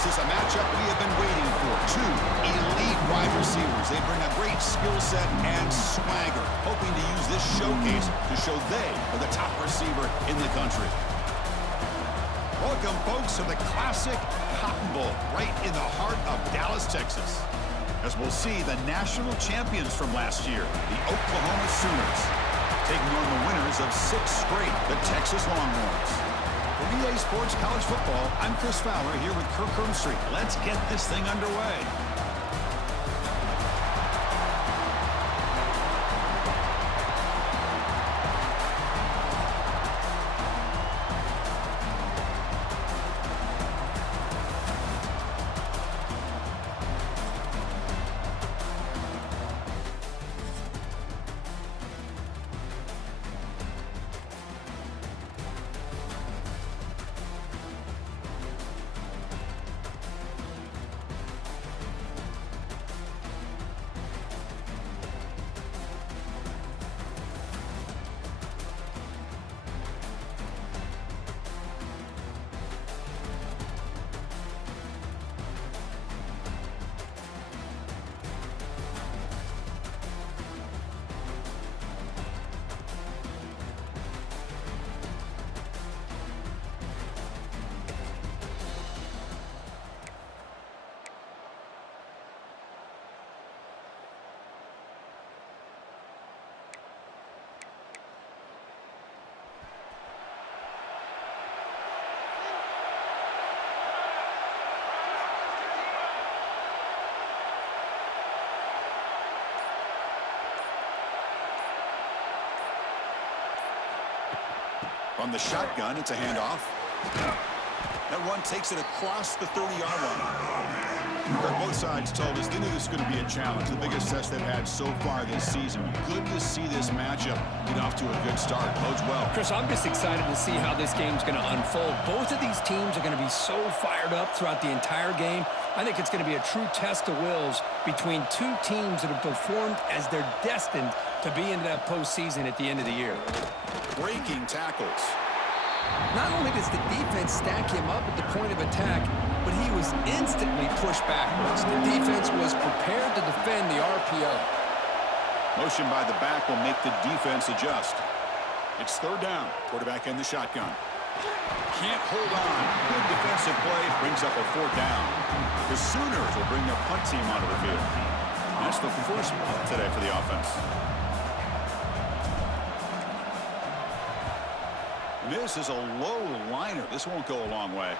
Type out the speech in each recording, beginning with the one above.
This is a matchup we have been waiting for. Two elite wide receivers. They bring a great skill set and swagger, hoping to use this showcase to show they are the top receiver in the country. Welcome, folks, to the classic Cotton Bowl, right in the heart of Dallas, Texas. As we'll see, the national champions from last year, the Oklahoma Sooners, taking on the winners of 6 straight, the Texas Longhorns. For EA Sports College Football, I'm Chris Fowler here with Kirk Herbstreit. Let's get this thing underway. From the shotgun, it's a handoff. That one takes it across the 30-yard line. Both sides told us they knew this was going to be a challenge, the biggest test they've had so far this season. Good to see this matchup get off to a good start. Bodes well. Chris, I'm just excited to see how this game's going to unfold. Both of these teams are going to be so fired up throughout the entire game. I think it's going to be a true test of wills between two teams that have performed as they're destined to be into that postseason at the end of the year. Breaking tackles. Not only does the defense stack him up at the point of attack, but he was instantly pushed backwards. The defense was prepared to defend the RPO. Motion by the back will make the defense adjust. It's third down. Quarterback in the shotgun. Can't hold on. Good defensive play. Brings up a fourth down. The Sooners will bring their punt team onto the field. That's the first punt today for the offense. This is a low liner. This won't go a long way.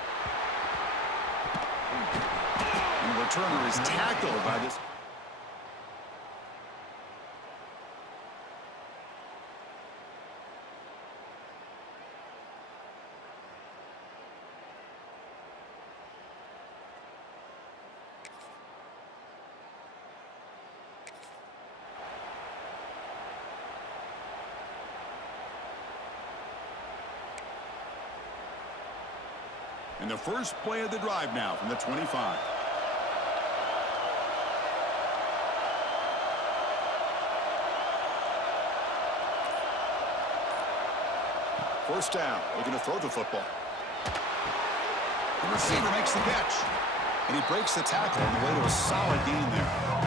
And the returner is tackled by this. And the first play of the drive now from the 25. First down, looking to throw the football. The receiver makes the catch. And he breaks the tackle on the way to a solid gain there.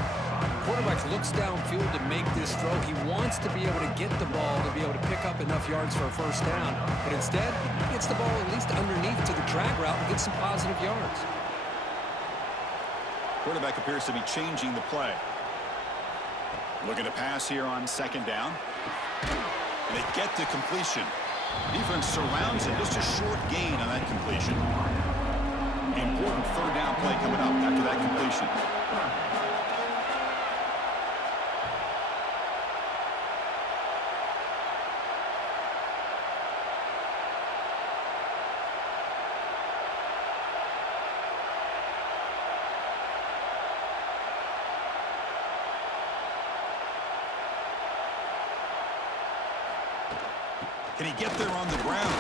Quarterback looks downfield to make this throw. He wants to be able to get the ball to be able to pick up enough yards for a first down. But instead, he gets the ball at least underneath to the drag route and gets some positive yards. Quarterback appears to be changing the play. Looking to pass here on second down. And they get the completion. Defense surrounds him. Just a short gain on that completion. Important third down play coming up after that completion. Can he get there on the ground?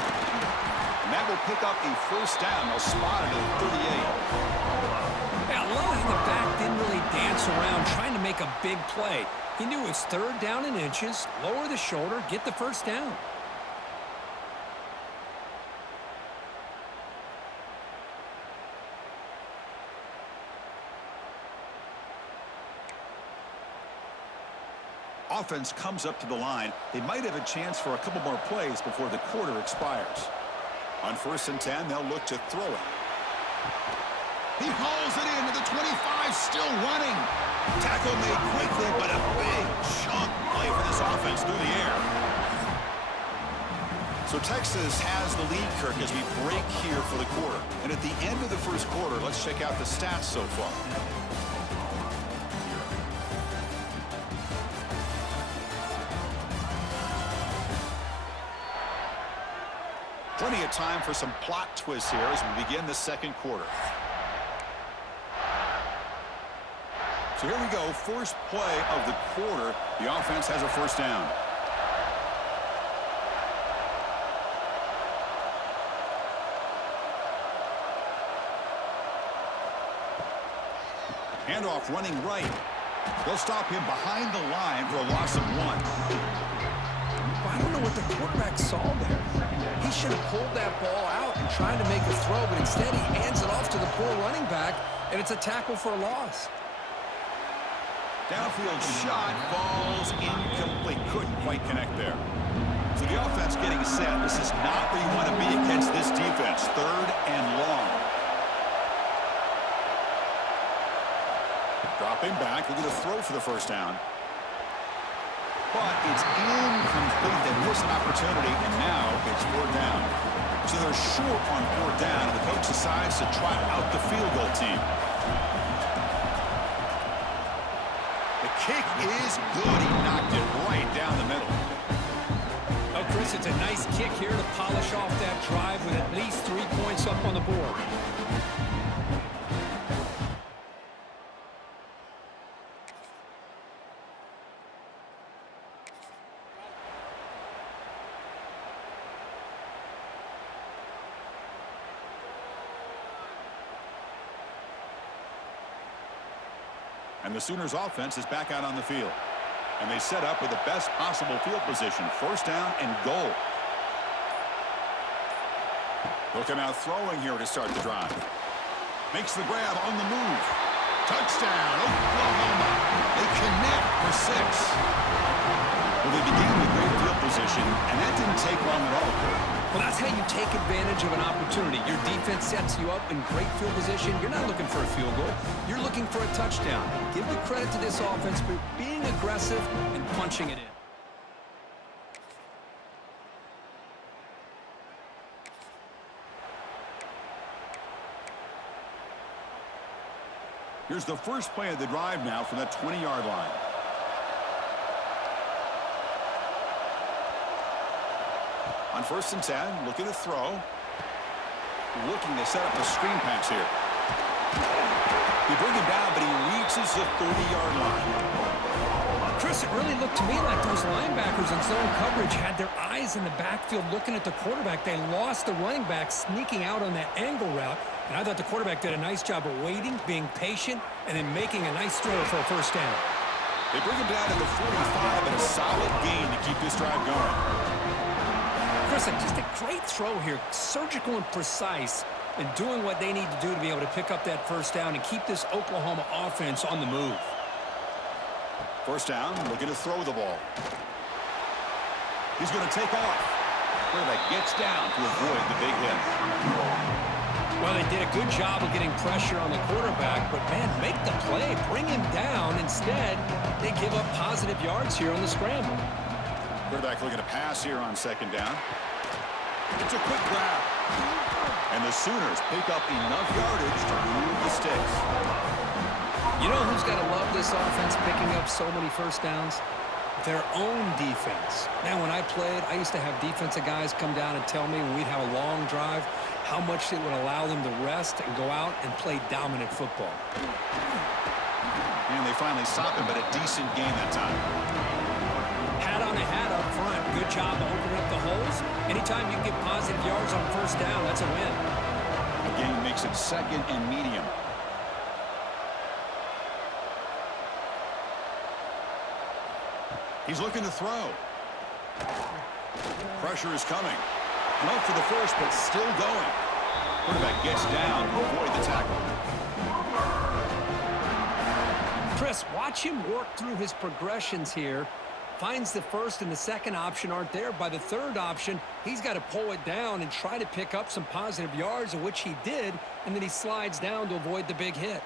And that will pick up a first down. They'll spot it at 38. Yeah, I love how the back didn't really dance around trying to make a big play. He knew it's third down in inches, lower the shoulder, get the first down. offense comes up to the line, they might have a chance for a couple more plays before the quarter expires. On 1st and 10, they'll look to throw it. He hauls it into the 25, still running. Tackle made quickly, but a big chunk play for this offense through the air. So Texas has the lead, Kirk, as we break here for the quarter. And at the end of the first quarter, let's check out the stats so far. Plenty of time for some plot twists here as we begin the second quarter. So here we go, first play of the quarter. The offense has a first down. Handoff running right. They'll stop him behind the line for a loss of 1. I don't know what the quarterback saw there. He should have pulled that ball out and tried to make a throw, but instead he hands it off to the poor running back, and it's a tackle for a loss. Downfield shot falls incomplete. Couldn't quite connect there. So the offense getting set. This is not where you want to be against this defense. 3rd and long. Dropping back. They're going to throw for the first down. But it's incomplete. They miss an opportunity, and now it's 4th down. So they're short on 4th down, and the coach decides to try out the field goal team. The kick is good. He knocked it right down the middle. Oh, Chris, it's a nice kick here to polish off that drive with at least 3 points up on the board. And the Sooners offense is back out on the field. And they set up with the best possible field position. 1st down and goal. Looking out throwing here to start the drive. Makes the grab on the move. Touchdown, Oklahoma. They connect for 6. Well, they began with great field position, and that didn't take long at all. Well, that's how you take advantage of an opportunity. Your defense sets you up in great field position. You're not looking for a field goal. You're looking for a touchdown. Give the credit to this offense for being aggressive and punching it in. Here's the first play of the drive now from that 20-yard line. On 1st and 10, looking to throw. Looking to set up a screen pass here. He brings him down, but he reaches the 30-yard line. Chris, it really looked to me like those linebackers in zone coverage had their eyes in the backfield looking at the quarterback. They lost the running back sneaking out on that angle route. And I thought the quarterback did a nice job of waiting, being patient, and then making a nice throw for a first down. They bring him down to the 45 and a solid gain to keep this drive going. Chris, just a great throw here, surgical and precise, and doing what they need to do to be able to pick up that first down and keep this Oklahoma offense on the move. First down, looking to throw the ball. He's going to take off. Quarterback gets down to avoid the big hit. Well, they did a good job of getting pressure on the quarterback, but, man, make the play, bring him down. Instead, they give up positive yards here on the scramble. Quarterback looking to pass here on 2nd down. It's a quick grab. And the Sooners pick up enough yardage to move the sticks. You know who's got to love this offense picking up so many first downs? Their own defense. Now, when I played, I used to have defensive guys come down and tell me when we'd have a long drive how much it would allow them to rest and go out and play dominant football. And they finally stop him, but a decent game that time. Hat on a hat up front. Good job of opening up the holes. Anytime you can get positive yards on first down, that's a win. The game makes it 2nd and medium. He's looking to throw. Pressure is coming. Low for the first, but still going. Quarterback gets down to avoid the tackle. Chris, watch him work through his progressions here. finds the first and the second option aren't there. By the third option, he's got to pull it down and try to pick up some positive yards, of which he did, and then he slides down to avoid the big hit.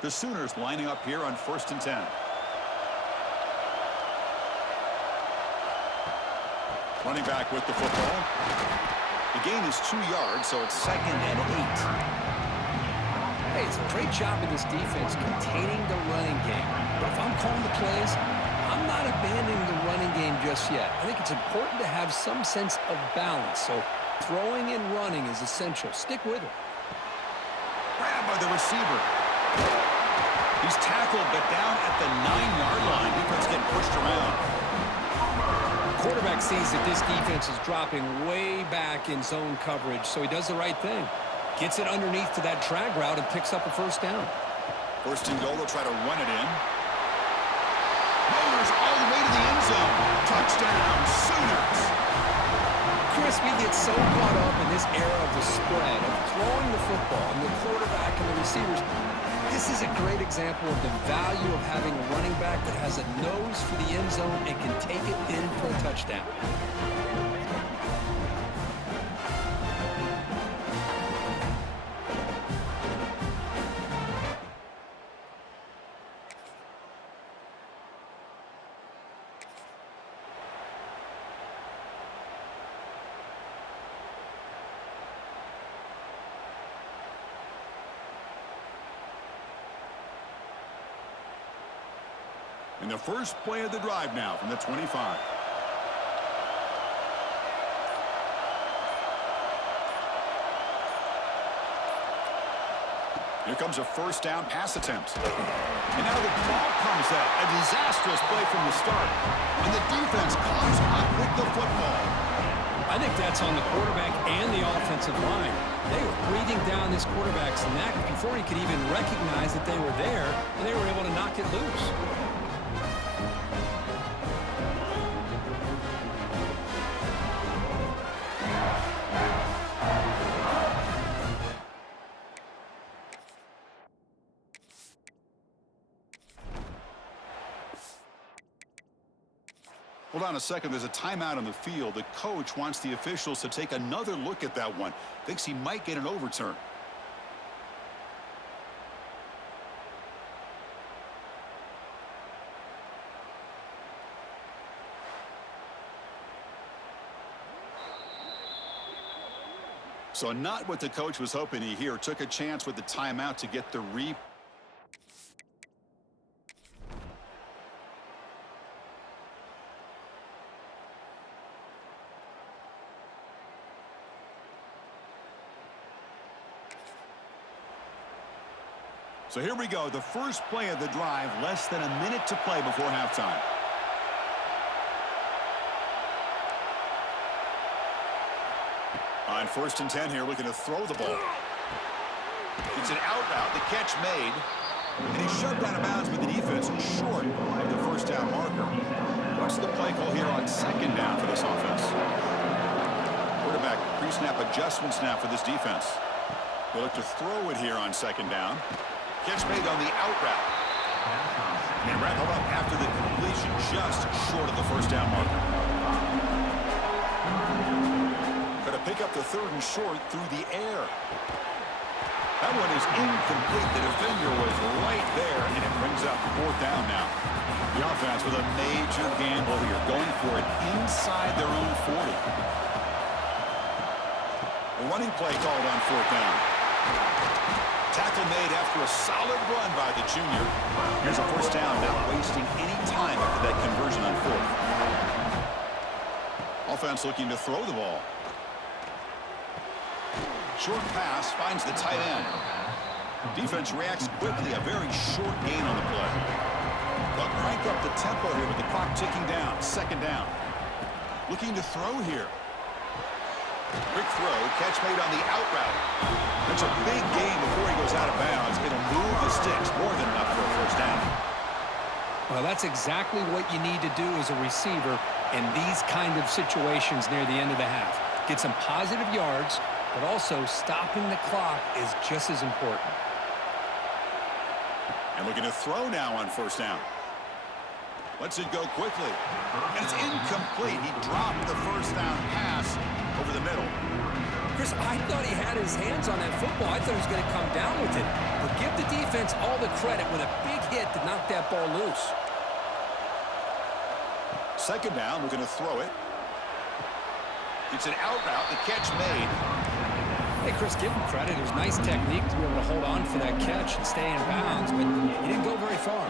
The Sooners lining up here on 1st and 10. Running back with the football. The gain is 2 yards, so it's 2nd and 8. Hey, it's a great job in this defense containing the running game. But if I'm calling the plays, I'm not abandoning the running game just yet. I think it's important to have some sense of balance. So throwing and running is essential. Stick with it. Grabbed by the receiver. He's tackled, but down at the 9-yard line. Defense getting pushed around. Quarterback sees that this defense is dropping way back in zone coverage, so he does the right thing. Gets it underneath to that drag route and picks up a first down. 1st and goal, they'll try to run it in. Motors all the way to the end zone. Touchdown, Sooners. Chris, we get so caught up in this era of the spread, of throwing the football, and the quarterback and the receivers. This is a great example of the value of having a running back that has a nose for the end zone and can take it in for a touchdown. In the first play of the drive now from the 25. Here comes a first down pass attempt. And now the ball comes out. A disastrous play from the start. And the defense comes up with the football. I think that's on the quarterback and the offensive line. They were breathing down this quarterback's neck before he could even recognize that they were there, and they were able to knock it loose. Hold on a second. There's a timeout on the field. The coach wants the officials to take another look at that one. Thinks he might get an overturn. So not what the coach was hoping to hear. Took a chance with the timeout to get the replay. So here we go, the first play of the drive, less than a minute to play before halftime. On 1st and 10 here, looking to throw the ball. It's an out route, the catch made, and he's shoved out of bounds with the defense short of the first down marker. What's the play call here on 2nd down for this offense? Quarterback pre-snap adjustment snap for this defense. They look to throw it here on 2nd down. Catch made on the out route. And they wrap it up after the completion just short of the first down marker. Going to pick up the 3rd and short through the air. That one is incomplete. The defender was right there, and it brings up 4th down now. The offense with a major gamble here, going for it inside their own 40. A running play called on 4th down. Tackle made after a solid run by the junior. Here's a first down, not wasting any time after that conversion on 4th. Offense looking to throw the ball. Short pass finds the tight end. Defense reacts quickly, a very short gain on the play. They'll crank up the tempo here with the clock ticking down. 2nd down. Looking to throw here. Quick throw, catch made on the out route. That's a big gain before he goes out of bounds. It'll move the sticks, more than enough for a first down. Well, that's exactly what you need to do as a receiver. in these kind of situations near the end of the half. Get some positive yards, but also stopping the clock is just as important. And looking to throw now on first down. Lets it go quickly. And it's incomplete. He dropped the first down pass over the middle. Chris, I thought he had his hands on that football. I thought he was going to come down with it. But give the defense all the credit with a big hit to knock that ball loose. Second down, looking to throw it. It's an out route. The catch made. Hey, Chris, give him credit. It was nice technique to be able to hold on for that catch and stay in bounds, but he didn't go very far.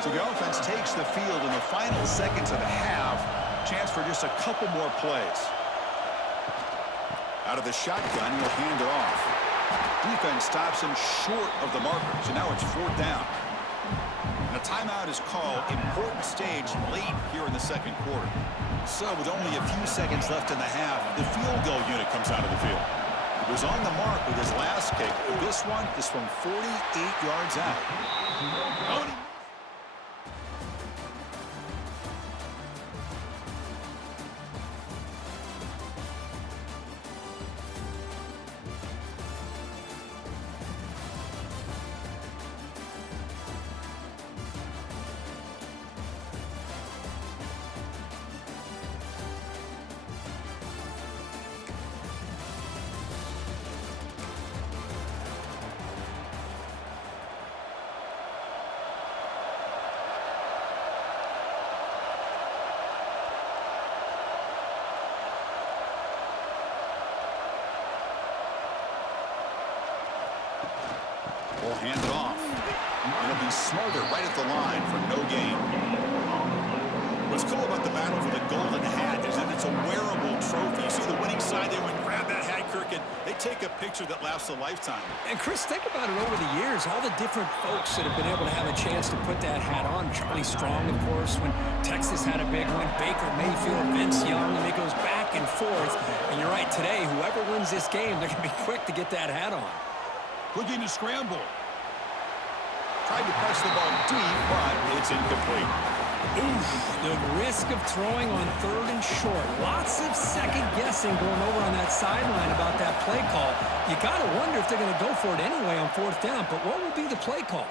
So the offense takes the field in the final seconds of the half. Chance for just a couple more plays. Out of the shotgun, he'll hand it off. Defense stops him short of the marker, so now it's fourth down. And a timeout is called. Important stage late here in the second quarter. So with only a few seconds left in the half, the field goal unit comes out of the field. He was on the mark with his last kick. This one is from 48 yards out. Will hand it off. It'll be smarter right at the line for no gain. What's cool about the battle for the golden hat is that it's a wearable trophy. You see the winning side, they went grab that hat, Kirk, and they take a picture that lasts a lifetime. And Chris, think about it over the years, all the different folks that have been able to have a chance to put that hat on. Charlie Strong, of course, when Texas had a big win. Baker Mayfield, Vince Young, and it goes back and forth. And you're right, today, whoever wins this game, they're going to be quick to get that hat on. Looking to scramble. Tried to press the ball deep, but it's incomplete. Oof, the risk of throwing on third and short. Lots of second guessing going over on that sideline about that play call. You got to wonder if they're going to go for it anyway on fourth down, but what will be the play call?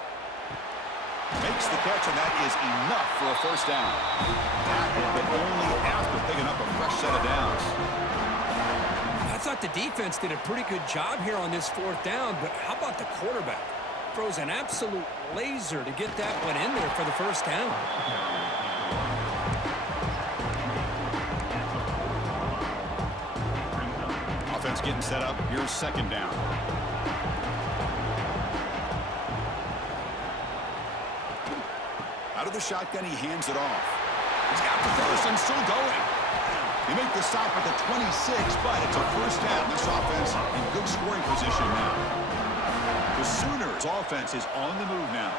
Makes the catch, and that is enough for a first down. Tackled, but only after picking up a fresh set of downs. I thought the defense did a pretty good job here on this fourth down, but how about the quarterback? Throws an absolute laser to get that one in there for the first down. Offense getting set up. Here's second down. Out of the shotgun, he hands it off. He's got the first and still going. They make the stop at the 26, but it's a first down. This offense in good scoring position now. The Sooners offense is on the move now.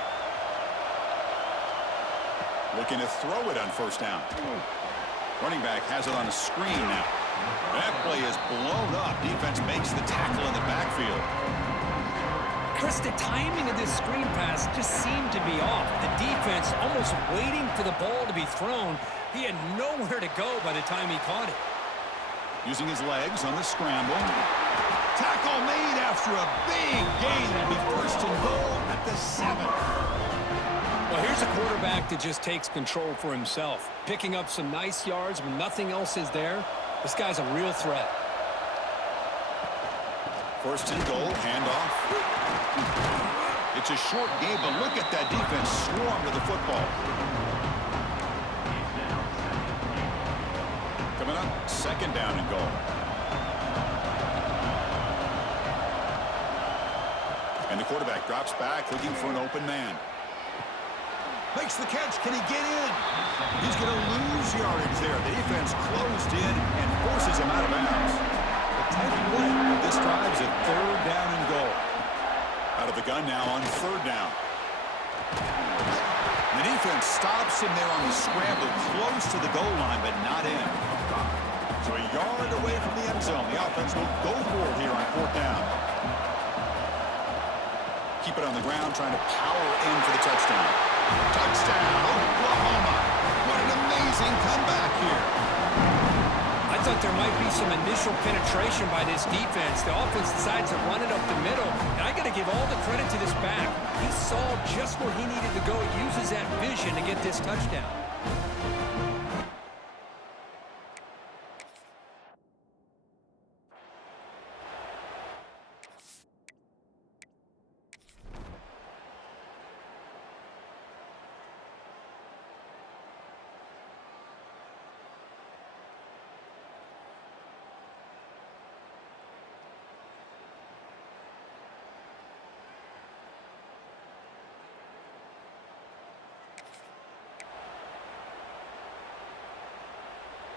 Looking to throw it on first down. Running back has it on a screen now. That play is blown up. Defense makes the tackle in the backfield. Chris, the timing of this screen pass just seemed to be off. The defense almost waiting for the ball to be thrown. He had nowhere to go by the time he caught it. Using his legs on the scramble. Tackle made after a big gain. It'll be first and goal at the 7. Well, here's a quarterback that just takes control for himself. Picking up some nice yards when nothing else is there. This guy's a real threat. First and goal, handoff. It's a short game, but look at that defense swarm to the football. Coming up, second down and goal. And the quarterback drops back, looking for an open man. Makes the catch. Can he get in? He's going to lose yardage there. The defense closed in and forces him out of bounds. The 10th play of this drive is a third down and goal. Out of the gun now on third down. The defense stops him there on the scramble, close to the goal line, but not in. So a yard away from the end zone. The offense will go for it here on fourth down. Keep it on the ground, trying to power in for the touchdown. Touchdown, Oklahoma. What an amazing comeback here. I thought there might be some initial penetration by this defense. The offense decides to run it up the middle, and I got to give all the credit to this back. He saw just where he needed to go, uses that vision to get this touchdown.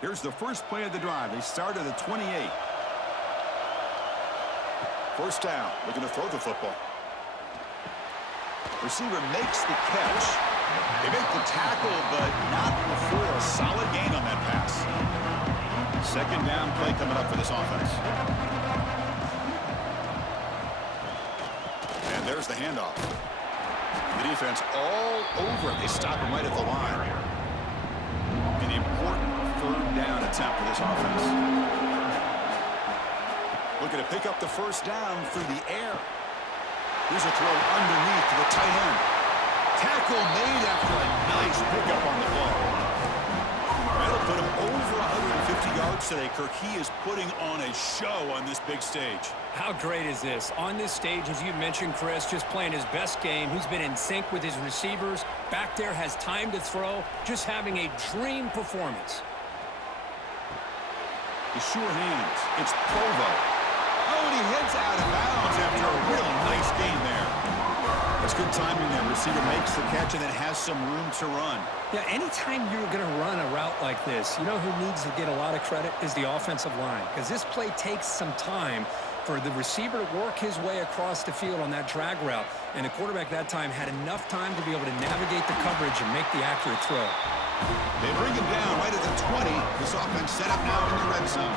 Here's the first play of the drive. They start at the 28. First down, looking to throw the football. Receiver makes the catch. They make the tackle, but not before a solid gain on that pass. Second down play coming up for this offense. And there's the handoff. The defense all over it. They stop him right at the line. An important third down attempt for this offense. Looking to pick up the first down through the air. Here's a throw underneath to the tight end. Tackle made after a nice pickup on the play. That'll put him over 150 yards today. Kirk, he is putting on a show on this big stage. How great is this? On this stage, as you mentioned, Chris, just playing his best game. He's been in sync with his receivers. Back there, has time to throw. Just having a dream performance. The sure hands. It's Provo. Oh, and he heads out of bounds after a real nice gain there. That's good timing there. Receiver makes the catch and then has some room to run. Yeah, anytime you're going to run a route like this, you know who needs to get a lot of credit is the offensive line. Because this play takes some time for the receiver to work his way across the field on that drag route. And the quarterback that time had enough time to be able to navigate the coverage and make the accurate throw. They bring him down right at the 20. This offense set up now in the red zone.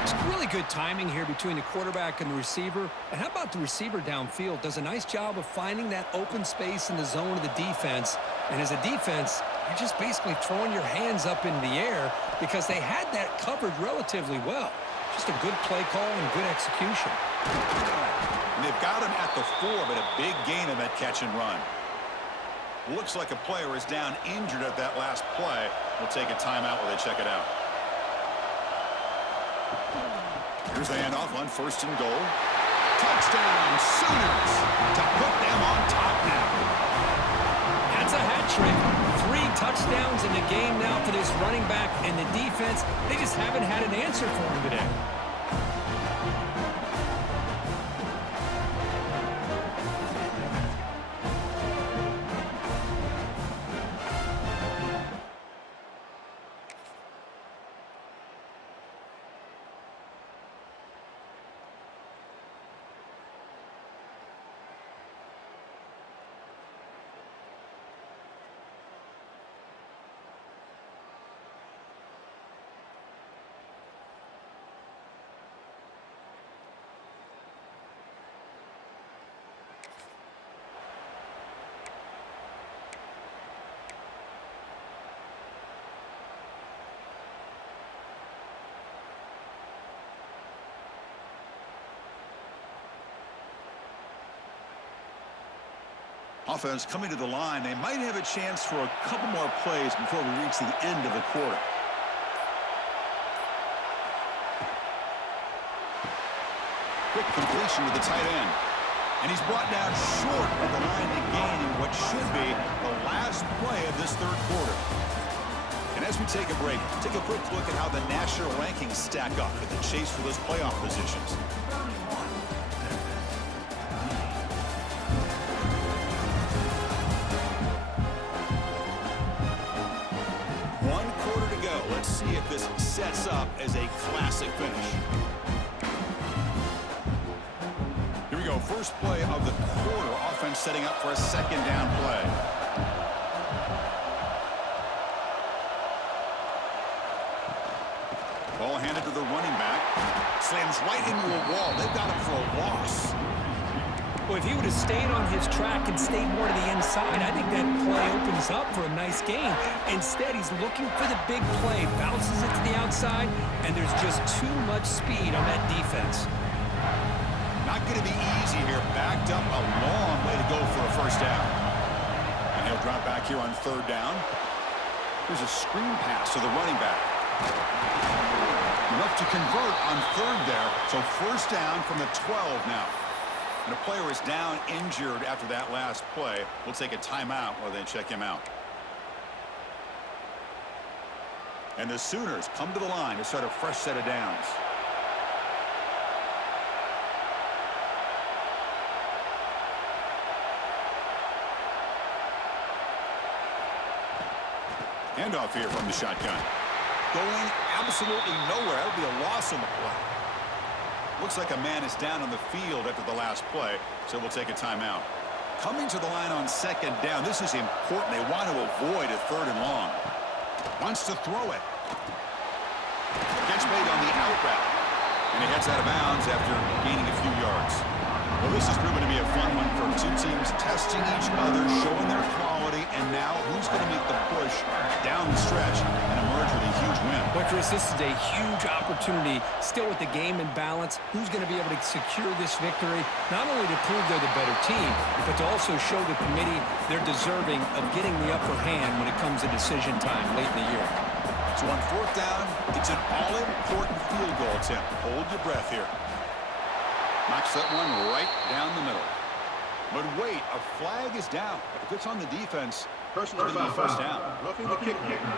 It's really good timing here between the quarterback and the receiver. And how about the receiver downfield? Does a nice job of finding that open space in the zone of the defense. And as a defense, you're just basically throwing your hands up in the air because they had that covered relatively well. Just a good play call and good execution. And they've got him at the 4, but a big gain on that catch and run. Looks like a player is down injured at that last play. We'll take a timeout while they check it out. Here's the handoff on first and goal. Touchdown, Sooners, to put them on top now. That's a hat trick. 3 touchdowns in the game now for this running back and the defense. They just haven't had an answer for him today. Offense coming to the line. They might have a chance for a couple more plays before we reach the end of the quarter. Quick completion to the tight end. And he's brought down short of the line to gain in what should be the last play of this third quarter. And as we take a break, take a quick look at how the national rankings stack up in the chase for those playoff positions. Let's see if this sets up as a classic finish. Here we go. First play of the quarter. Offense setting up for a second down play. Ball handed to the running back. Slams right into a wall. They've got him for a loss. Well, if he would have stayed on his track and stayed more to the inside, I think that play opens up for a nice gain. Instead, he's looking for the big play, bounces it to the outside, and there's just too much speed on that defense. Not going to be easy here. Backed up a long way to go for a first down. And he'll drop back here on third down. There's a screen pass to the running back. Enough to convert on third there. So first down from the 12 now. And a player is down injured after that last play. We'll take a timeout while they check him out. And the Sooners come to the line to start a fresh set of downs. Handoff here from the shotgun. Going absolutely nowhere. That would be a loss on the play. Looks like a man is down on the field after the last play, so we'll take a timeout. Coming to the line on second down. This is important. They want to avoid a third and long. Wants to throw it. Gets made on the out route. And he heads out of bounds after gaining a few yards. Well, this has proven to be a fun one for two teams testing each other, showing their quality, and now who's going to make the push down the stretch and emerge with a huge win. But Chris, this is a huge opportunity, still with the game in balance. Who's going to be able to secure this victory, not only to prove they're the better team, but to also show the committee they're deserving of getting the upper hand when it comes to decision time late in the year. So on fourth down, it's an all-important field goal attempt. Hold your breath here. Knocks that one right down the middle. But wait, a flag is down. If it's on the defense, Personal it's going to be first down. Roughing the kick. Defense.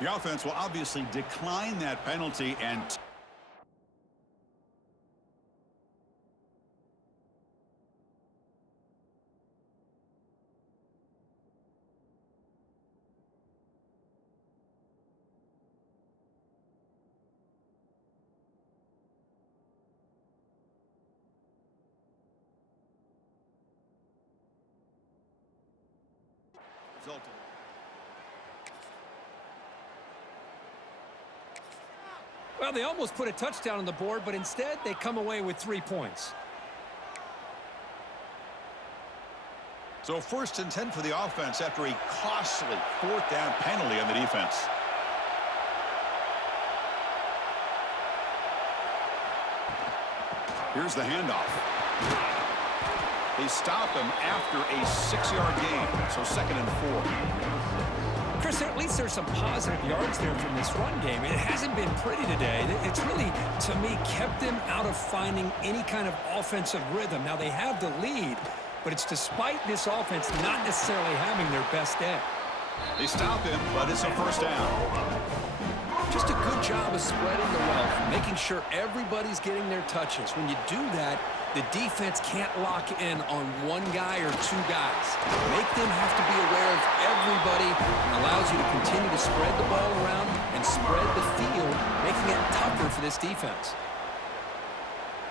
The offense will obviously decline that penalty and resulted. Well, they almost put a touchdown on the board, but instead they come away with 3 points. So first and 10 for the offense after a costly fourth down penalty on the defense. Here's the handoff. They stop him after a 6-yard gain, so second and 4. Chris, at least there's some positive yards there from this run game. It hasn't been pretty today. It's really, to me, kept them out of finding any kind of offensive rhythm. Now, they have the lead, but it's despite this offense not necessarily having their best day. They stop him, but it's a first down. Just a good job of spreading the wealth, making sure everybody's getting their touches. When you do that, the defense can't lock in on one guy or two guys. Make them have to be aware of everybody and allows you to continue to spread the ball around and spread the field, making it tougher for this defense.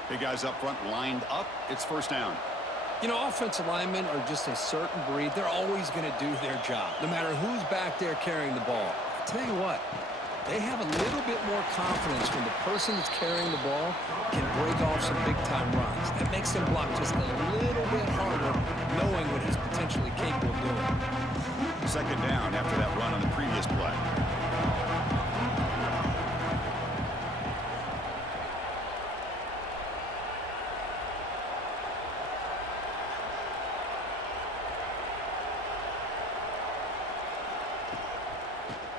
Big guys up front lined up. It's first down. You know, offensive linemen are just a certain breed. They're always going to do their job, no matter who's back there carrying the ball. I'll tell you what, they have a little bit more confidence when the person that's carrying the ball can break off some big-time runs. That makes them block just a little bit harder, knowing what he's potentially capable of doing. Second down after that run on the previous play.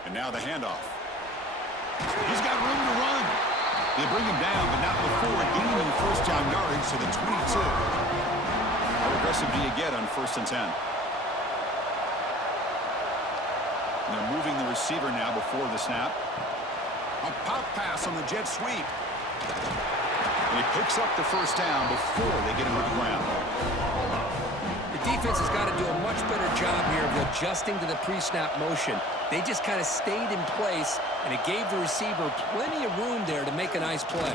And now the handoff. He's got room to run. They bring him down, but not before gaining first down yardage to the 22. How aggressive do you get on first and 10? And they're moving the receiver now before the snap. A pop pass on the jet sweep. And he picks up the first down before they get him to the ground. The defense has got to do a much better job here of adjusting to the pre-snap motion. They just kind of stayed in place, and it gave the receiver plenty of room there to make a nice play.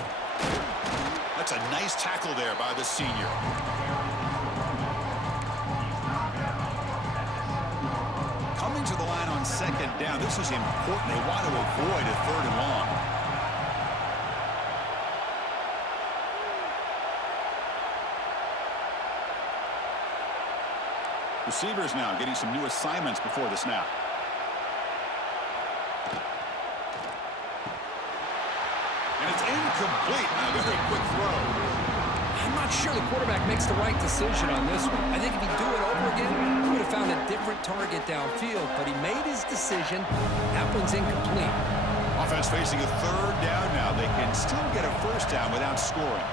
That's a nice tackle there by the senior. Coming returning to the line on second down. This is important. They want to avoid a third and long. Receivers now getting some new assignments before the snap. And it's incomplete. A very quick throw. I'm not sure the quarterback makes the right decision on this one. I think if he'd do it over again, he would have found a different target downfield, but he made his decision. That one's incomplete. Offense facing a third down now. They can still get a first down without scoring.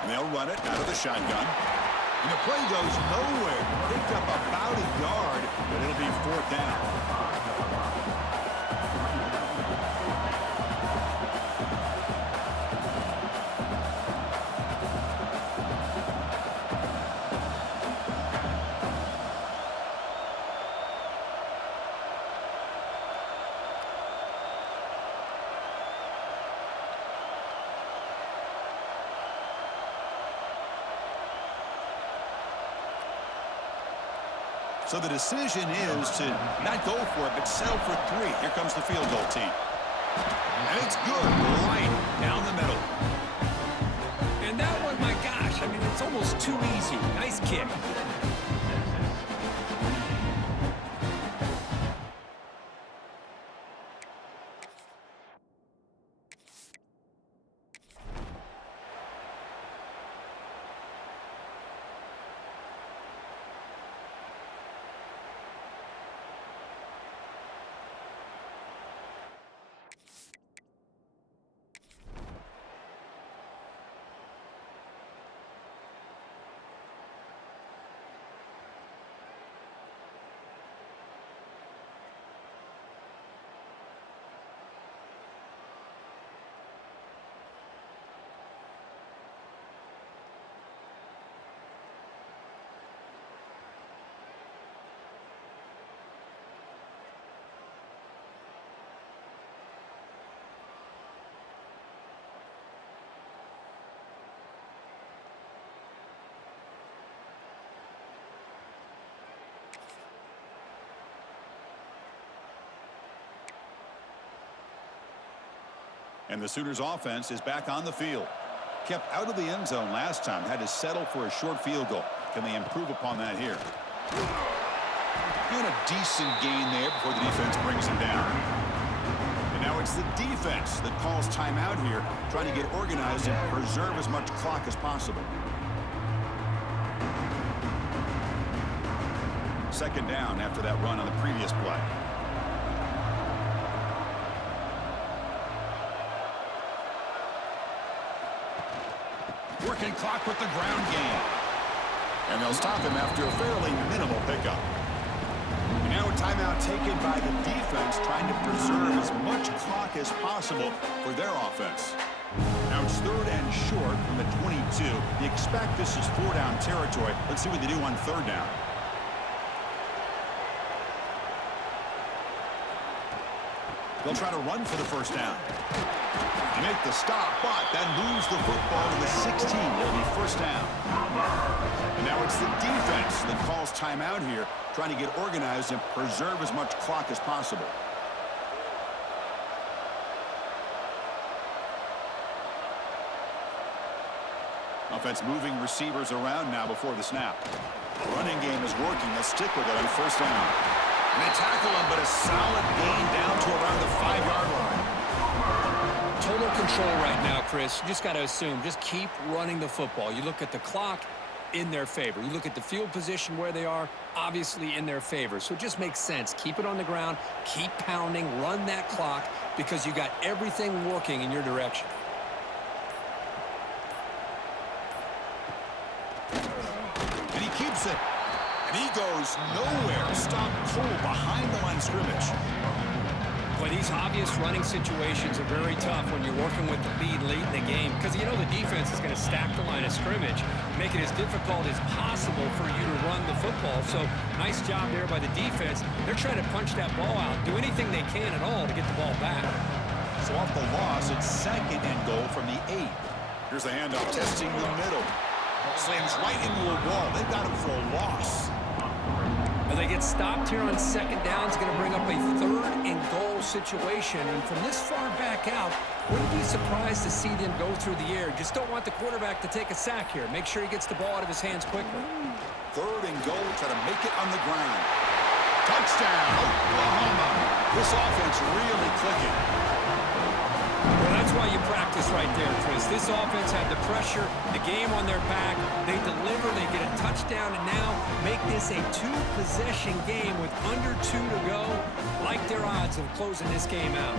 And they'll run it out of the shotgun. And the play goes nowhere. Picked up about a yard, but it'll be fourth down. So the decision is to not go for it, but settle for 3. Here comes the field goal team. And it's good, right down the middle. And that one, my gosh, I mean, it's almost too easy. Nice kick. And the Sooners offense is back on the field. Kept out of the end zone last time. Had to settle for a short field goal. Can they improve upon that here? And a decent gain there before the defense brings him down. And now it's the defense that calls timeout here, trying to get organized and preserve as much clock as possible. Second down after that run on the previous play. Working clock with the ground game. And they'll stop him after a fairly minimal pickup. And now a timeout taken by the defense, trying to preserve as much clock as possible for their offense. Now it's third and short from the 22. You expect this is 4-down territory. Let's see what they do on third down. They'll try to run for the first down. Make the stop, but that moves the football to the 16. It'll be first down. And now it's the defense that calls timeout here, trying to get organized and preserve as much clock as possible. Offense moving receivers around now before the snap. The running game is working. They'll stick with it on first down. And they tackle him, but a solid gain down to around the 5-yard line. Total control right now, Chris. You just got to assume. Just keep running the football. You look at the clock, in their favor. You look at the field position where they are, obviously in their favor. So it just makes sense. Keep it on the ground. Keep pounding. Run that clock because you got everything working in your direction. And he keeps it. And he goes nowhere. Stop cold behind the line of scrimmage. Boy, these obvious running situations are very tough when you're working with the lead late in the game because you know the defense is going to stack the line of scrimmage, make it as difficult as possible for you to run the football. So nice job there by the defense. They're trying to punch that ball out, do anything they can at all to get the ball back. So off the loss, it's second and goal from the 8. Here's the handoff, testing the middle. Slams right into a wall. They've got him for a loss. Well, they get stopped here on second down. It's going to bring up a 3rd and goal situation. And from this far back out, wouldn't be surprised to see them go through the air. Just don't want the quarterback to take a sack here. Make sure he gets the ball out of his hands quickly. 3rd and goal. Try to make it on the ground. Touchdown, Oklahoma. This offense really clicking. Well, that's why you practice right there, Chris. This offense had the pressure, the game on their back. They deliver, they get a touchdown, and now make this a 2-possession game with under 2 to go. Like their odds of closing this game out.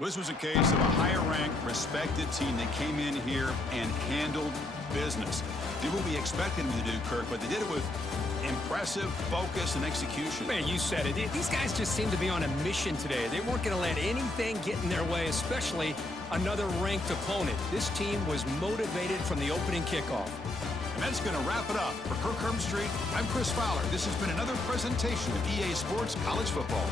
This was a case of a higher-ranked, respected team that came in here and handled business. Did what we expected them to do, Kirk, but they did it with impressive focus and execution. Man, you said it. These guys just seem to be on a mission today. They weren't going to let anything get in their way, especially another ranked opponent. This team was motivated from the opening kickoff. And that's going to wrap it up. For Kirk Herbstreit, I'm Chris Fowler. This has been another presentation of EA Sports College Football.